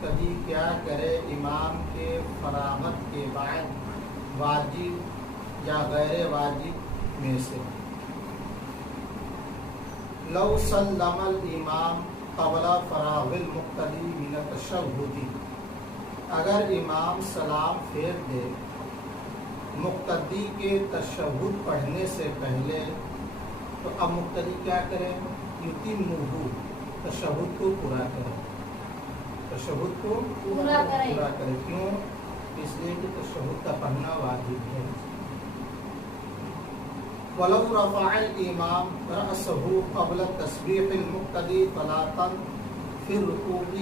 مقتدی کیا کرے امام کے فراغت کے بعد واجب یا غیر واجب میں سے؟ لو سلم الامام قبل فراغ المقتدی من التشہد، اگر امام سلام پھیر دے مقتدی کے تشہد پڑھنے سے پہلے، تو اب مقتدی کیا کرے؟ یتمہ، تشہد کو پورا کرے، تشہد کو پورا کرے۔ کیوں؟ اس لیے کہ تشہد کا پڑھنا واجب ہے۔ وَلَوْ رَفَعَ الْإِمَامُ رَأْسَهُ قَبْلَ تَسْبِيحِ الْمُقْتَدِي صَلَاةً فِي الرُّكُوعِ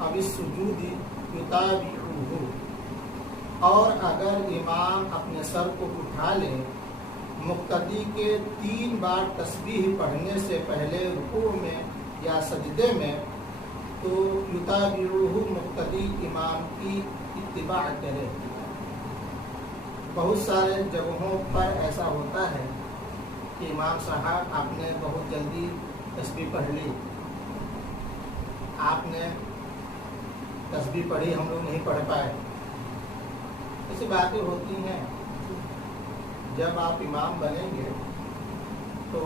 أَوِ السُّجُودِ يُتَابِعُهُ، اور اگر امام اپنے سر کو اٹھا لے مقتدی کے 3 بار تسبیح پڑھنے سے پہلے رکوع میں یا سجدے میں، تو یتابعہ، مقتدی امام کی اتباع کرے۔ بہت سارے جگہوں پر ایسا ہوتا ہے کہ امام صاحب آپ نے بہت جلدی تسبیح پڑھ لی، آپ نے تسبیح پڑھی، ہم لوگ نہیں پڑھ پائے۔ ایسی باتیں ہوتی ہیں۔ جب آپ امام بنیں گے تو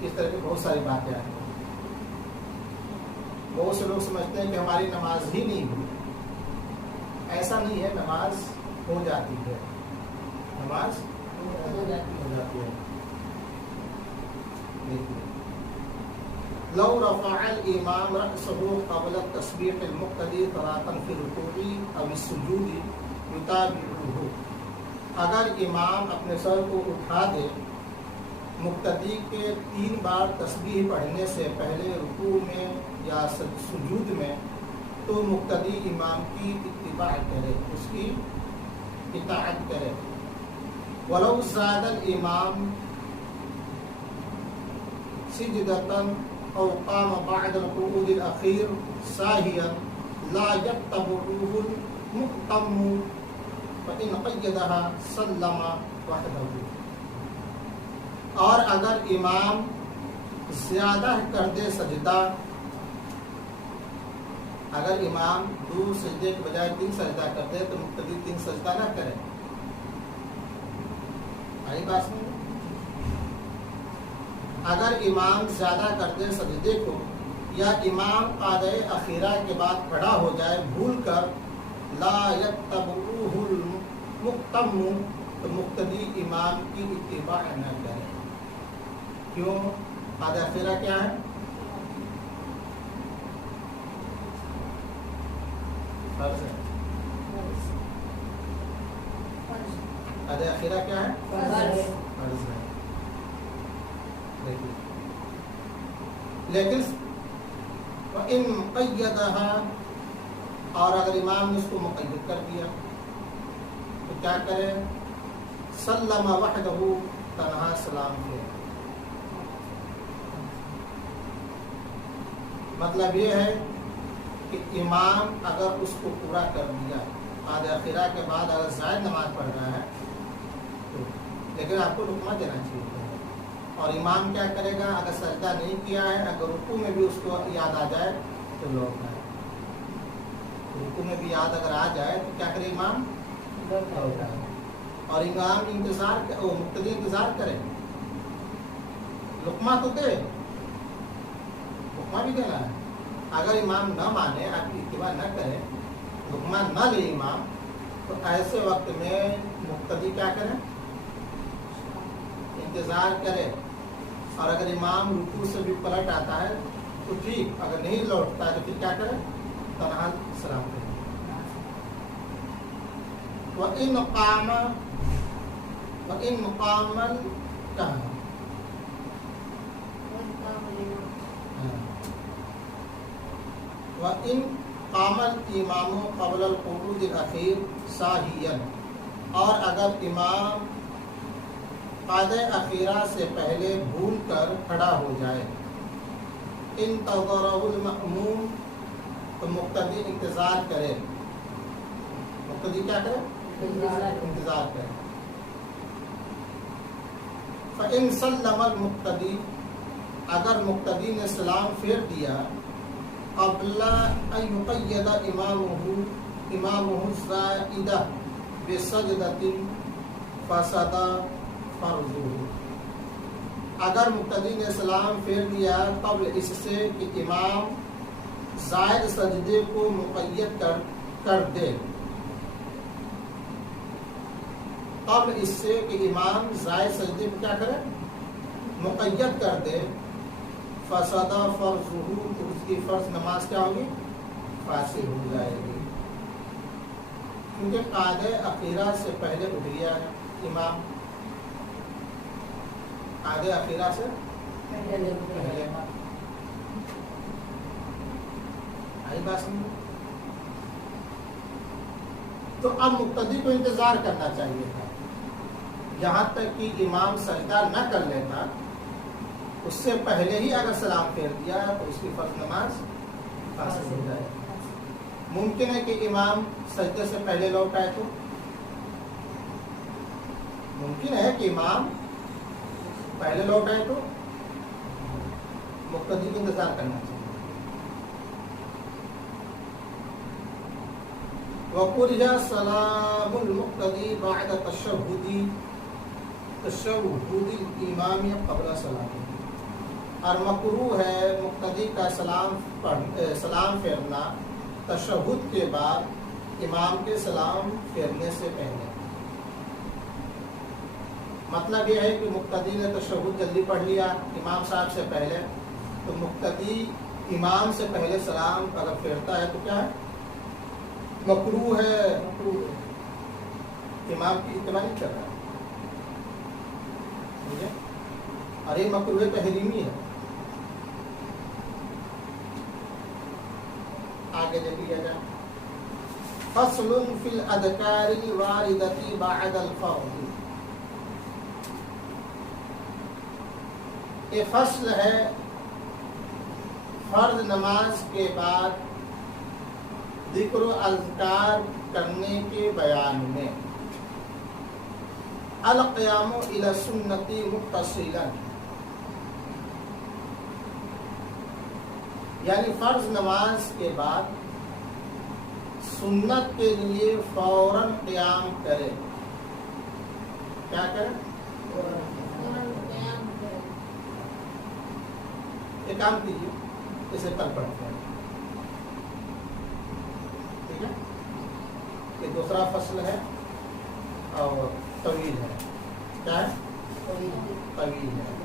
اس طرح کی بہت ساری باتیں آئیں گی۔ بہت سے لوگ سمجھتے ہیں کہ ہماری نماز ہی نہیں ہوئی۔ ایسا نہیں ہے، نماز ہو جاتی ہے، نماز ہو جاتی ہے۔ لو رفع الامام رأسه قبل تسبیح المقتدی صلاة فی الرکوع او السجود یتابعہ، اگر امام اپنے سر کو اٹھا دے مقتدی کے 3 بار تسبیح پڑھنے سے پہلے رکوع میں یا سجود میں، تو مقتدی امام کی اتباع کرے، اس کی اطاعت کرے۔ وَلَوْ زَادَ الْإِمَامُ سِجْدَةً أَوْ قَامَ بَعْدَ الْقُعُودِ الْأَخِيرِ سَاهِيًا لَا يَتَّبِعُهُ الْمُؤْتَمُّ فَإِنْ قَيَّدَهَا سَلَّمَ وَحْدَهُ، اور اگر امام زیادہ کر دے سجدہ، اگر امام 2 سجدے کے بجائے 3 سجدہ کرتے تو مقتدی 3 سجدہ نہ کرے۔ آئی بات نہیں؟ اگر امام زیادہ کر دے سجدے کو، یا امام قاعدہ اخیرہ کے بعد کھڑا ہو جائے بھول کر، لا یتبعہ المقتم، تو مقتدی امام کی اتباع نہ کرے۔ کیوں؟ قاعدہ اخیرہ کیا ہے؟ فرض ہے۔ قاعدہ اخیرہ کیا ہے؟ فرض ہے۔ لیکن وَإِن قَيَّدَهَا، اور اگر امام نے اس کو مقید کر دیا تو کیا کرے؟ سلم وحدہ، تنہا سلام پھیرے۔ مطلب یہ ہے کہ امام اگر اس کو پورا کر دیا، قاعدہ اخیرہ کے بعد اگر زائد نماز پڑھ رہا ہے تو، لیکن آپ کو رکما دینا چاہیے، اور امام کیا کرے گا؟ اگر سجدہ نہیں کیا ہے، اگر رکوع میں بھی اس کو یاد آ جائے تو لوٹ آئے، رکوع میں بھی یاد اگر آ جائے تو کیا کرے امام؟ لوٹ آئے، اور امام انتظار، مقتدی انتظار کرے، لقمہ تو دے، لقمہ بھی دینا ہے۔ اگر امام نہ مانے، آپ کی اتباع نہ کرے، لقمہ نہ لے امام، تو ایسے وقت میں مقتدی کیا کرے؟ انتظار کرے، اور اگر امام رکوع سے بھی پلٹ آتا ہے تو ٹھیک، اگر نہیں لوٹتا ہے تو پھر کیا کرے؟ تنہا سلام کرے۔ وَإِنْ قَامًا کہاں؟ وَإِنْ قَامَ الْإِمَامُ قَبْلَ الْقُعُودِ الْأَخِيرِ سَاهِيًا، اور اگر امام قاعدہ اخیرہ سے پہلے بھول کر کھڑا ہو جائے، انتظرہ المأموم، تو مقتدی انتظار کرے، مقتدی کیا کرے؟ انتظار کرے۔ فَإِن سَلَّمَ الْمُقْتَدِي، اگر مقتدی نے سلام پھیر دیا، قبل ان يقيد امامه الزائدہ بسجدۃ فسد فرضه. اگر مقتدی نے سلام پھیر دیا قبل اس سے کہ امام زائد سجدے کو مقید کر دے، قبل اس سے کہ امام زائد سجدے کو کیا کرے، مقید کر دے، فسد فرضہ، تو اس کی فرض نماز کیا ہوگی، فاسد ہو جائے گی، کیونکہ قاعدہ اخیرہ سے پہلے اٹھ گیا ہے امام، قاعدہ اخیرہ سے پہلے آئی بات سمجھ. تو اب مقتدی کو انتظار کرنا چاہیے تھا جہاں تک کہ امام سجدہ نہ کر لیتا، اس سے پہلے ہی اگر سلام پھیر دیا تو اس کی فرض نماز فاسد ہو جائے. ممکن ہے کہ امام سجدے سے پہلے لوٹ آئے، تو ممکن ہے کہ امام پہلے لوٹ آئے، تو مقتدی کو انتظار کرنا چاہیے. وَقُرِجَ سَلَامُ الْمُقْتَدِي بَعْدَ تَشَهُّدِ الْإِمَامِ قَبْلَ سَلَامِهِ، اور مکروہ ہے مقتدی کا سلام پھیرنا تشہد کے بعد امام کے سلام پھیرنے سے پہلے. مطلب یہ ہے کہ مقتدی نے تشہد جلدی پڑھ لیا امام صاحب سے پہلے، تو مقتدی امام سے پہلے سلام اگر پھیرتا ہے تو کیا ہے، مکروہ ہے، امام کی اتباع نہیں کر رہا ہے، اور یہ مکروہ تحریمی ہے. آگے دیکھ لیا جائے. فصل فی الاذکار الواردۃ بعد الفرض، یہ فصل ہے فرض نماز کے بعد ذکر و اذکار کرنے کے بیان میں. القیام الی السنۃ متصلا، یعنی فرض نماز کے بعد سنت کے لیے فوراً قیام کرے. کیا کرے، ایک کام کیجیے، اسے کل پڑھتے ہیں، ٹھیک ہے. یہ دوسرا فصل ہے اور طویل ہے. کیا ہے، طویل ہے.